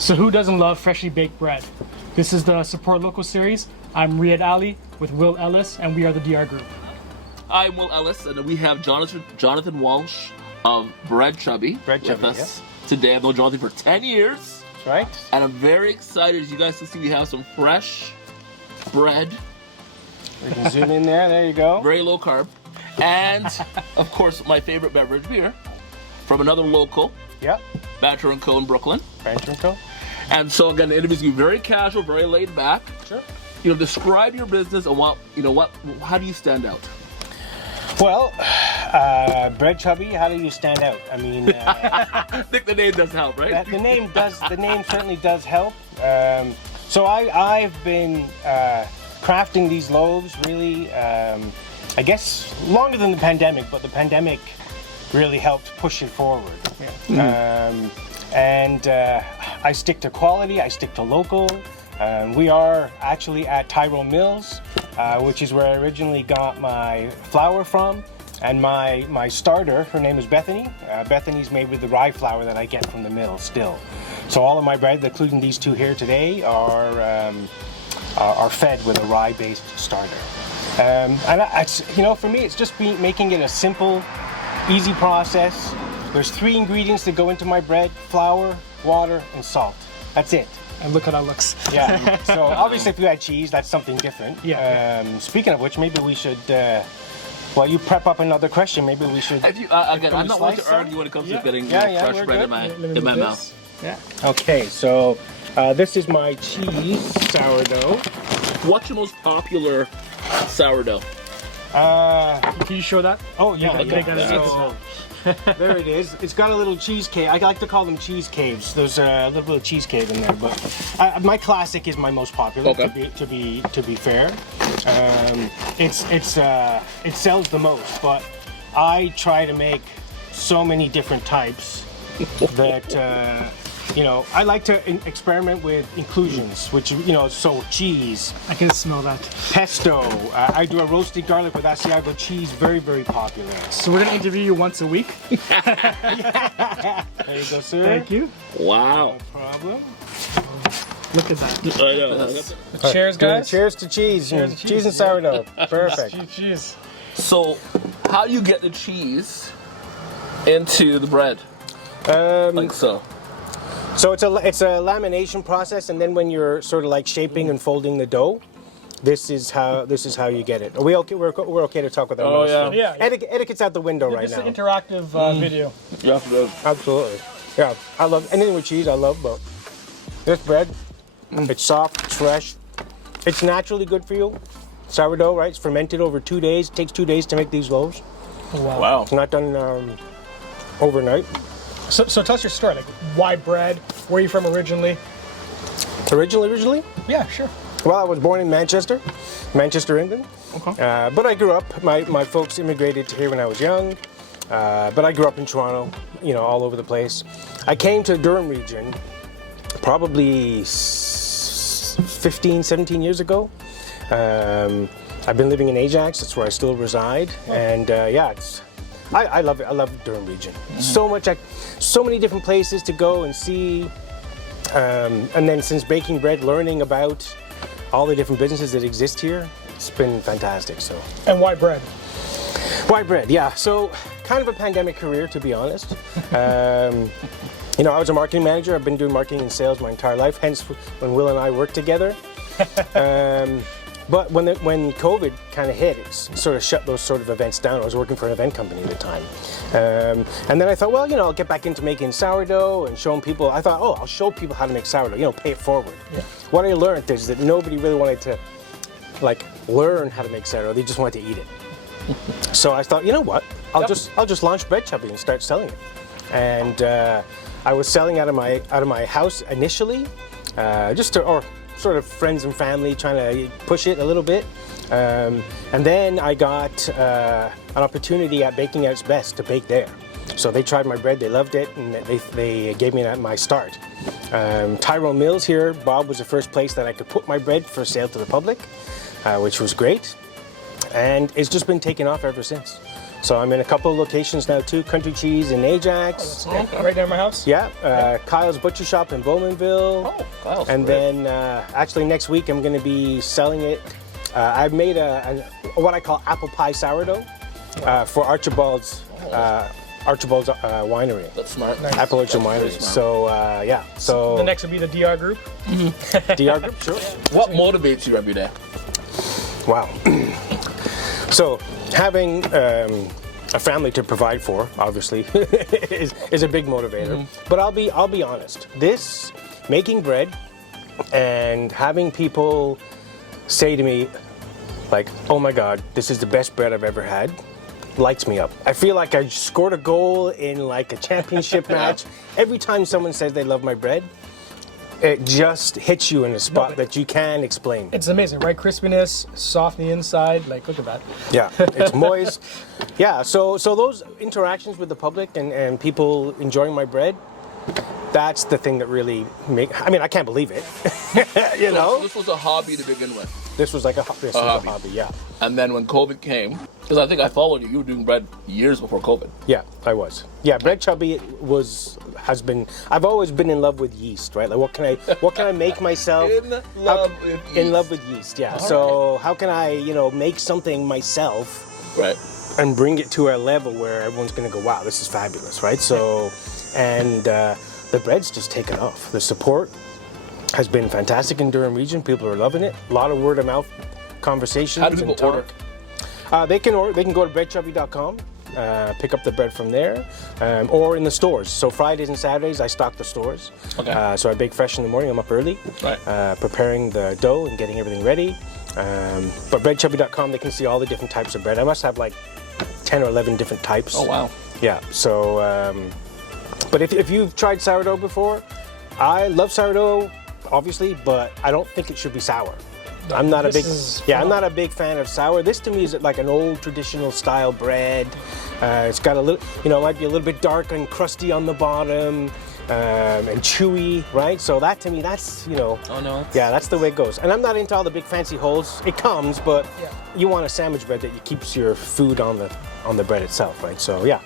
So who doesn't love freshly baked bread? This is the Support Local series. I'm Riyad Ali with Will Ellis, and we are the DR Group. I'm Will Ellis, and we have Jonathan Walsh of Bread Chubby with us today. I've known Jonathan for 10 years. That's right. And I'm very excited. As you guys can see, we have some fresh bread. We can zoom in there. There you go. Very low carb. And, of course, my favorite beverage beer from another local. Yep. Banter & Co. in Brooklyn. Banter & Co. And so, again, the interview's going to be very casual, very laid back. Sure. You know, describe your business and how do you stand out? Well, Bread Chubby, how do you stand out? I mean, I think the name does help, right? The name certainly does help. So I've been crafting these loaves really, I guess, longer than the pandemic, but the pandemic really helped push it forward. Yeah. And I stick to quality, I stick to local. We are actually at Tyrone Mills, which is where I originally got my flour from. And my starter, her name is Bethany. Bethany's made with the rye flour that I get from the mill still. So all of my bread, including these two here today, are fed with a rye-based starter. And for me, it's just making it a simple, easy process. There's 3 ingredients that go into my bread: flour, water, and salt. That's it. And look how that looks. Yeah. So obviously, if you add cheese, that's something different. Yeah. Speaking of which, maybe we should. While you prep up another question, maybe we should. Again, I'm not one to argue when it comes to getting fresh bread in my mouth. Yeah. Okay. So this is my cheese sourdough. What's your most popular sourdough? Can you show that? Oh yeah. So, there it is. It's got a little cheese cave. I like to call them cheese caves. There's a little bit of cheese cave in there, but my classic is my most popular. Okay. To be fair, it sells the most. But I try to make so many different types that I like to experiment with inclusions, which so cheese. I can smell that. Pesto. I do a roasted garlic with Asiago cheese. Very, very popular. So we're gonna interview you once a week. There you go, sir. Thank you. Wow. No problem. Look at that. I know. Cheers, guys. Cheers to cheese. Cheese and sourdough. Perfect. Cheers. So, how do you get the cheese into the bread? Like so. So it's a lamination process, and then when you're sort of like shaping and folding the dough, this is how you get it. Are we okay? We're okay to talk with our Oh yeah. Etiquette's out the window right now. This is an interactive video. Yeah. Absolutely. Yeah, I love anything with cheese. I love, but this bread, it's soft, it's fresh, it's naturally good for you. Sourdough, right? It's fermented over 2 days. It takes 2 days to make these loaves. Wow. It's not done overnight. So tell us your story. Like, why bread? Where are you from originally? Originally? Yeah, sure. Well, I was born in Manchester, England. Okay. But I grew up. My folks immigrated to here when I was young. But I grew up in Toronto, all over the place. I came to Durham Region probably 15, 17 years ago. I've been living in Ajax. That's where I still reside. Oh. And I love it. I love Durham Region. So many different places to go and see. And then since baking bread, learning about all the different businesses that exist here, it's been fantastic. So. And why bread? Why bread? Yeah. So kind of a pandemic career, to be honest. I was a marketing manager. I've been doing marketing and sales my entire life. Hence, when Will and I worked together. But when COVID kind of hit, it sort of shut those sort of events down. I was working for an event company at the time. And then I thought, well, I'll get back into making sourdough and showing people. I thought, I'll show people how to make sourdough, pay it forward. Yeah. What I learned is that nobody really wanted to, learn how to make sourdough. They just wanted to eat it. So I thought, you know what? I'll just launch Bread Chubby and start selling it. And I was selling out of my house initially, or sort of friends and family trying to push it a little bit. And then I got an opportunity at Baking at its Best to bake there. So they tried my bread, they loved it, and they gave me my start. Tyrone Mills here, Bob, was the first place that I could put my bread for sale to the public, which was great. And it's just been taking off ever since. So I'm in a couple of locations now too. Country Cheese in Ajax. Right near my house. Yeah, Kyle's Butcher Shop in Bowmanville. Oh, Kyle's and great. then actually next week I'm going to be selling it. I've made a what I call apple pie sourdough for Archibald's winery. That's smart. Nice. Apple Orchard Winery. smart. So yeah, so The next would be the DR group. DR group, sure. What motivates you every day? Wow. So having a family to provide for, obviously, is a big motivator. But I'll be honest. This making bread and having people say to me, like, "Oh my God, this is the best bread I've ever had," lights me up. I feel like I scored a goal in like a championship match. Every time someone says they love my bread, it just hits you in a spot that you can't explain. It's amazing, right? Crispiness, soft on the inside. Like, look at that. Yeah, it's moist. Yeah, so those interactions with the public and people enjoying my bread, that's the thing that really I mean, I can't believe it. You know? So this was a hobby to begin with. This was like a hobby, yeah. And then when COVID came, because I think I followed you, you were doing bread years before COVID. Yeah, I was. Yeah, Bread Chubby has been. I've always been in love with yeast, right? Like, what can I make myself? In love with yeast, yeah. So how can I, make something myself, Right. and bring it to a level where everyone's going to go, wow, this is fabulous, right? So, and the bread's just taken off. The support has been fantastic in Durham Region. People are loving it. A lot of word of mouth conversations. How do people order? They can go to breadchubby.com, pick up the bread from there, or in the stores. So Fridays and Saturdays, I stock the stores. Okay. So I bake fresh in the morning. I'm up early, Right. Preparing the dough and getting everything ready. But breadchubby.com, they can see all the different types of bread. I must have like 10 or 11 different types. Oh, wow. Yeah. So, but if you've tried sourdough before, I love sourdough, obviously, but I don't think it should be sour. I'm not a big fan of sour. This to me is like an old traditional style bread. It's got a little, it might be a little bit dark and crusty on the bottom, and chewy, right? So that to me, that's, Oh, no. yeah, that's the way it goes. And I'm not into all the big fancy holes. It comes, but you want a sandwich bread that keeps your food on the bread itself, right? So yeah,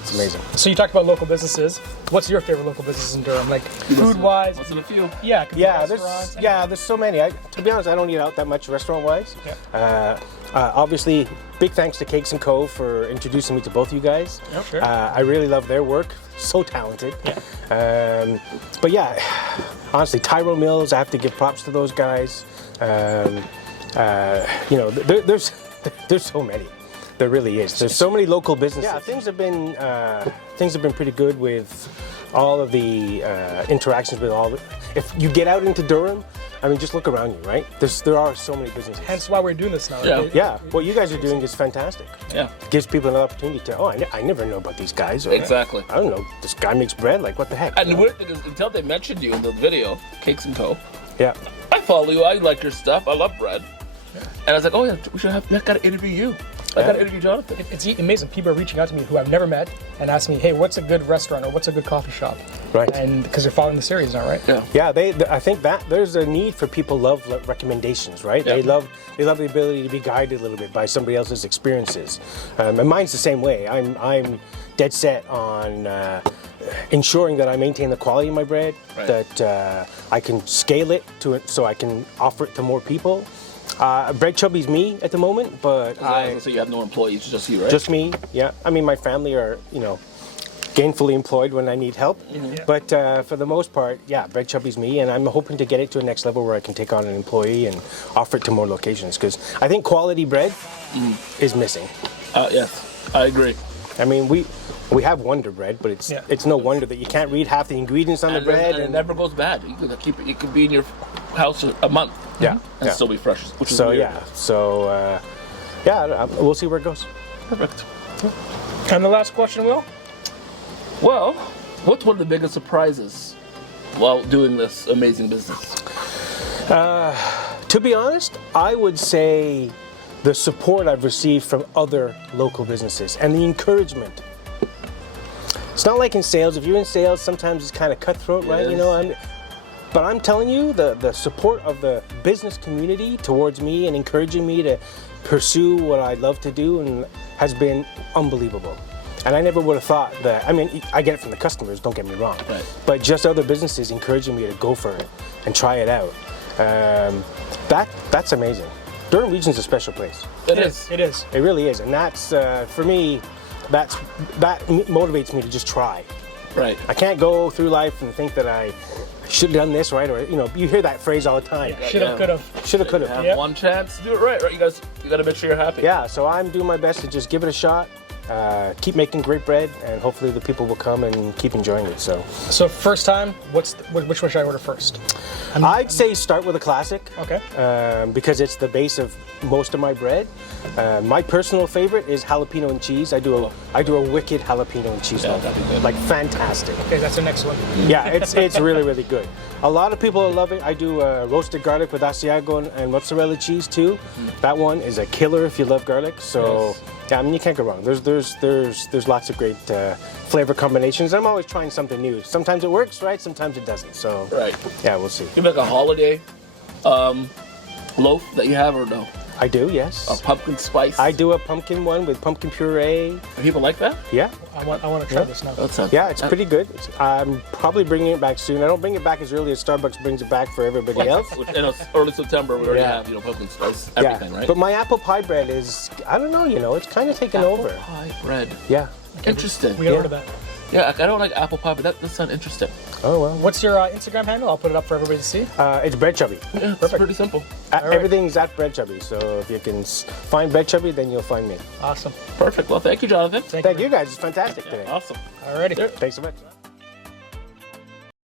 it's amazing. So you talked about local businesses. What's your favorite local business in Durham? Like food-wise? What's in a few? Yeah, could be restaurants, there's so many. To be honest, I don't eat out that much restaurant-wise. Yeah. Obviously, big thanks to Cakes & Co. for introducing me to both you guys. Yeah, sure. I really love their work. So talented. Yeah. But yeah, honestly, Tyro Mills, I have to give props to those guys. There's so many. There really is. There's so many local businesses. Yeah, things have been pretty good with all of the interactions with all. If you get out into Durham, I mean, just look around you, right? There are so many businesses. Hence why we're doing this now. Yeah. Right? Yeah, what you guys are doing is fantastic. Yeah. It gives people an opportunity to, I never know about these guys. Or, Exactly. I don't know, this guy makes bread, like what the heck? And the weird thing is, until they mentioned you in the video, Cakes & Co., Yeah. I follow you, I like your stuff, I love bread. And I was like, oh yeah, we got to interview you. I got to interview Jonathan. It's amazing. People are reaching out to me who I've never met and asking me, hey, what's a good restaurant or what's a good coffee shop? Right. And because they're following the series now, right? Yeah. Yeah, I think that there's a need for people love recommendations, right? Yeah. They love the ability to be guided a little bit by somebody else's experiences, and mine's the same way. I'm dead set on ensuring that I maintain the quality of my bread, Right. that I can scale it so I can offer it to more people. Bread Chubby's me at the moment, but So you have no employees, it's just you, right? just me. Yeah, I mean my family are gainfully employed when I need help, but for the most part, yeah, Bread Chubby's me, and I'm hoping to get it to a next level where I can take on an employee and offer it to more locations because I think quality bread is missing. Yes, I agree. I mean we have Wonder Bread, but it's no wonder that you can't read half the ingredients on the bread, and it never goes bad. You can keep it. It could be in your house a month. Yeah, and still be fresh. Which is so weird. we'll see where it goes. Perfect. And the last question, Will? Well, what's one of the biggest surprises while doing this amazing business? To be honest, I would say the support I've received from other local businesses and the encouragement. It's not like in sales. If you're in sales, sometimes it's kind of cutthroat, right? Yes. But I'm telling you, the support of the business community towards me and encouraging me pursue what I love to do, and has been unbelievable. And I never would have thought that. I mean, I get it from the customers, don't get me wrong, Right. but just other businesses encouraging me to go for it and try it out. That's amazing. Durham Region's a special place. It is. It is. It really is, and that's for me. That motivates me to just try. Right. I can't go through life and think that I should have done this right, or you hear that phrase all the time. Should have, could have. Should have, could have. Have Yep. one chance to do it right. Right. You got to make sure you're happy. Yeah, so I'm doing my best to just give it a shot, keep making great bread, and hopefully the people will come and keep enjoying it. So first time, which one should I order first? I'd say start with a classic. Okay. Because it's the base of most of my bread. My personal favorite is jalapeno and cheese. I do a wicked jalapeno and cheese loaf. that'd be good. Like fantastic. Okay, that's the next one. Yeah, it's really, really good. A lot of people are loving. I do roasted garlic with Asiago and mozzarella cheese too. That one is a killer if you love garlic. So Yes. yeah, I mean you can't go wrong. There's lots of great flavor combinations. I'm always trying something new. Sometimes it works, right? Sometimes it doesn't. So Right. yeah, we'll see. You make a holiday loaf that you have, or no? I do, yes. A pumpkin spice. I do a pumpkin one with pumpkin puree. People like that? Yeah, I want to try this now. That sounds. yeah, it's pretty good. I'm probably bringing it back soon. I don't bring it back as early as Starbucks brings it back for everybody else. In early September, we already Yeah. have pumpkin spice everything, Yeah, right? but my apple pie bread is, I don't know, it's kind of taken over. Pie bread. Yeah. Interesting. We gotta Yeah. order that. Yeah, I don't like apple pie, but that does sound interesting. Oh, well. What's your Instagram handle? I'll put it up for everybody to see. It's Bread Chubby. Yeah, it's pretty simple. right. Everything's at Bread Chubby. So if you can find Bread Chubby, then you'll find me. Awesome. Perfect. Well, thank you, Jonathan. Thank you guys. It's fantastic today. Awesome. Alrighty. Thanks so much.